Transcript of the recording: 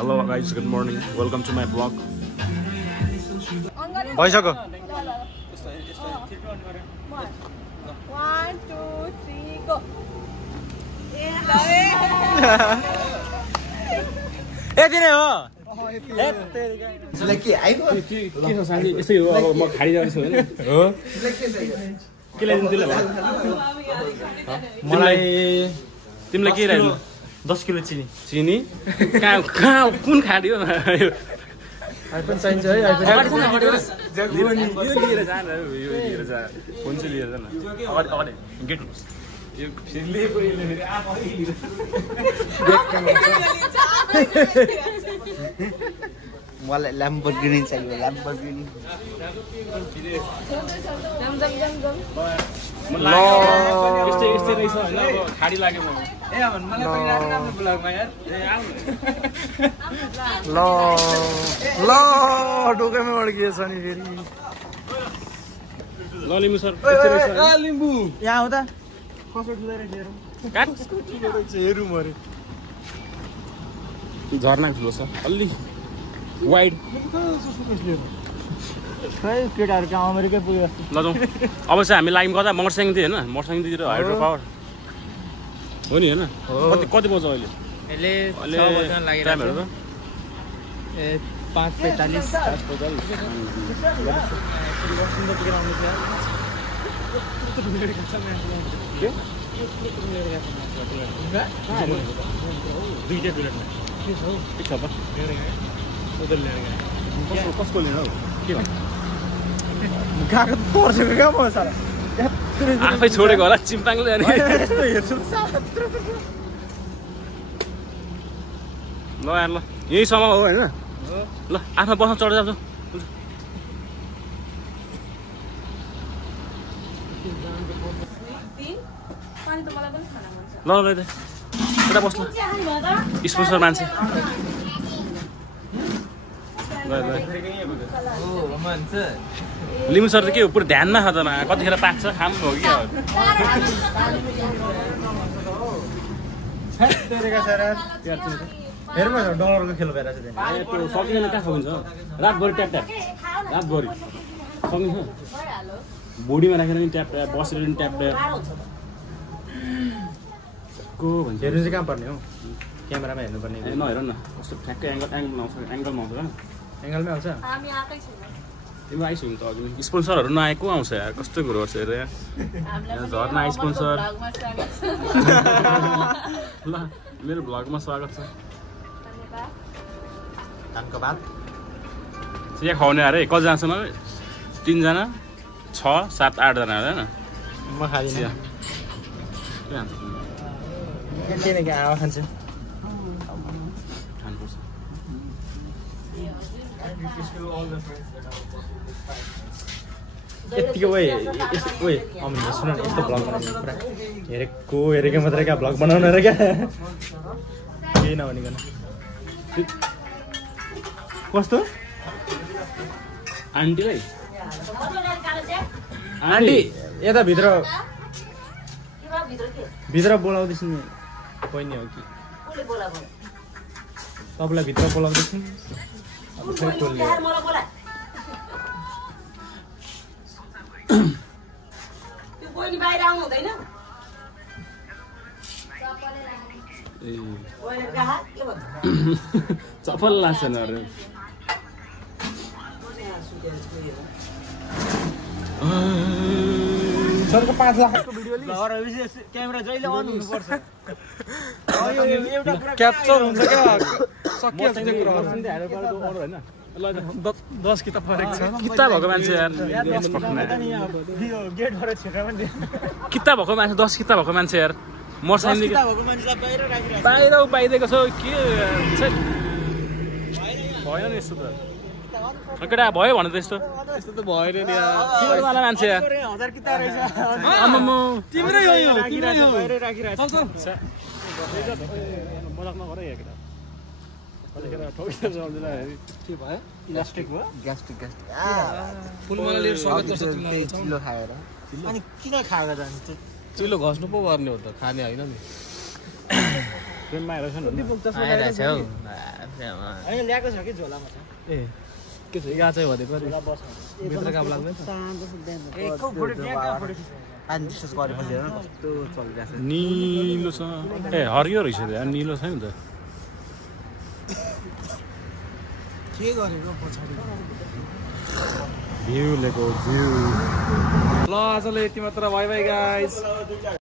Hello guys, good morning. Welcome to my vlog. भइसक्यो. 1 2 3 go. यति नै हो. के आइको के छ साथी यसै हो अब म खाडी जान्छु हैन. हो. के ल्याइदिनु तिमीलाई? मलाई तिमीलाई के ल्याइदिनु? 10 किलो चिनी. चिनी? कहाँ कुन खाडी हो? आइफोन चाहिन्छ है आइफोन. यो लिएर जा न यो लिएर जा. फोन चाहिँ लिएर जा न. अगाडि गेट. यो फेरि लिएको यसले फेरि आफै लिएर. मलाई ल्याम्बोर्गिनी चाहियो ल्याम्बोर्गिनी. ल यस्तै रहेछ हैन अब खाडी लाग्यो म. ए मलाई पनि राम्रो ब्लगमा यार. ए आउ ल ल ढोकामै अड्किएछ नि फेरि. ल लिम्बू सर यस्तै रहेछ. ए लिम्बू यहाँ आउँदा कसो ठुलो रहेछ हेरौँ. काट हेरौँ अरे. झरना ठुलो छ अलि वाइड. खै केटाहरू कहाँ अमेरिकै पुग्यो जस्तो. ल जाउँ अब चाहिँ हामी लागिम गर्दा मोटरसाइकल थियो होइन मोटरसाइकलतिर हाइड्रो पावर हो नि होइन. कति बज्छ अहिले? अहिले टाइम हेर त. 5:45. दुईटै टोइलेटमा ठिक छ त. कसको लिनु हौ के भन्नु? गएको त तर्सेको क्या म साला. आफै छोडेको होला चिम्पाङले. अनि यस्तो हेर्छु ल यार ल यहीँसम्म हो होइन. ल आफ्नो बसमा चढेर जान्छ. ल ल एउटा बस्नु स्पोन्सर मान्छे. लिम्बू सर चाहिँ के हो पुरा ध्यानमा छ त कतिखेर पाक्छ खाम हो कि. हेर्नु डलरको खेल भएर चाहिँ त्यो सकिँदैन कहाँ सकिन्छ रातभरि ट्याप ट्याप रातभरि सकिन्छ. बोडीमा राखेर नि ट्याप ट्याप बसेर नि ट्याप ट्याप को भन्छ. हेर्नु चाहिँ कहाँ पर्ने हो? क्यामेरामा हेर्नुपर्ने. नहेर न कस्तो ठ्याक्कै एङ्गलमा आउँछ क्या. एङ्गलमै आउँछ. तिम्रो आइस हुन्छ अघि स्पोन्सरहरू नआएको आउँछ यार कस्तो कुरो गर्छ हेर यहाँ. झर्ना स्पोन्सर. ल मेरो भ्लगमा स्वागत छ. धानको भात चिया खुवाउने अरे कतिजना छन्? 3 जना 6 7 8 जना होइन. म खाँदिनँ. किनकि आवा खान्छु. खानुपर्छ. यतिको ओए अमित सुन न यस्तो भ्लग बनाउने पुरा हेरेको मात्रै क्या भ्लग बनाउनु अरे क्या. केही नभनिकन कस्तो आन्टीलाई आन्टी यता भित्र बोलाउँदैछु नि. बहिनी हो कि तपाईँलाई भित्र बोलाउँदैछु. अब खै कसले बाहिर आउनु हुँदैन. चप्पल लाग्छ न अरे. सरको 5 लाखको भिडियोले क्यामेरा जहिले अन हुनुपर्छ. एउटा क्याप्चर हुन्छ क्या सकिहाल्छ त्यो कुराहरू. 10 किताब परेको छ. किता भएको मान्छे यार गेट भएर छिर्न पनि किता भएको मान्छे 10 किता भएको मान्छे यार. मोटरसाइकल बाहिर पाइदिएको छ के भएन नि यस्तो त. केटा भयो भने त यस्तो यस्तो त भएन नि यार. वाला मान्छे यार. 1000 किताब रहेछ. तिम्रै हो यो तिम्रै हो. राखिराछ. चल मजाक नगर या केटा. कतिखेर ठोकिन्छ आउँदैन हेरी. के भयो? इलास्टिक भयो? ग्यास्ट्रिक फुलमाला लिएर स्वागत गर्छ तिमीलाई. चिलो खाएर. अनि किन खाएर जान्छ? चिलो घस्नु पो पर्ने हो त खाने होइन नि. प्रेममा आएर छ नि. आइरहेछ हौ होइन ल्याएको छ कि झोलामा छ ए के छ यहाँ चाहिँ भनेको नि झोला बस्छ भित्रका ब्लगमा डिस्कस गरेपछि हेर न कस्तो चलिरहेको छ निलो छ ए हरियो रहेछ त निलो छैन त के गरेको पछाडि भ्यू लेको भ्यू ल आजले यति मात्र बाई बाई गाइस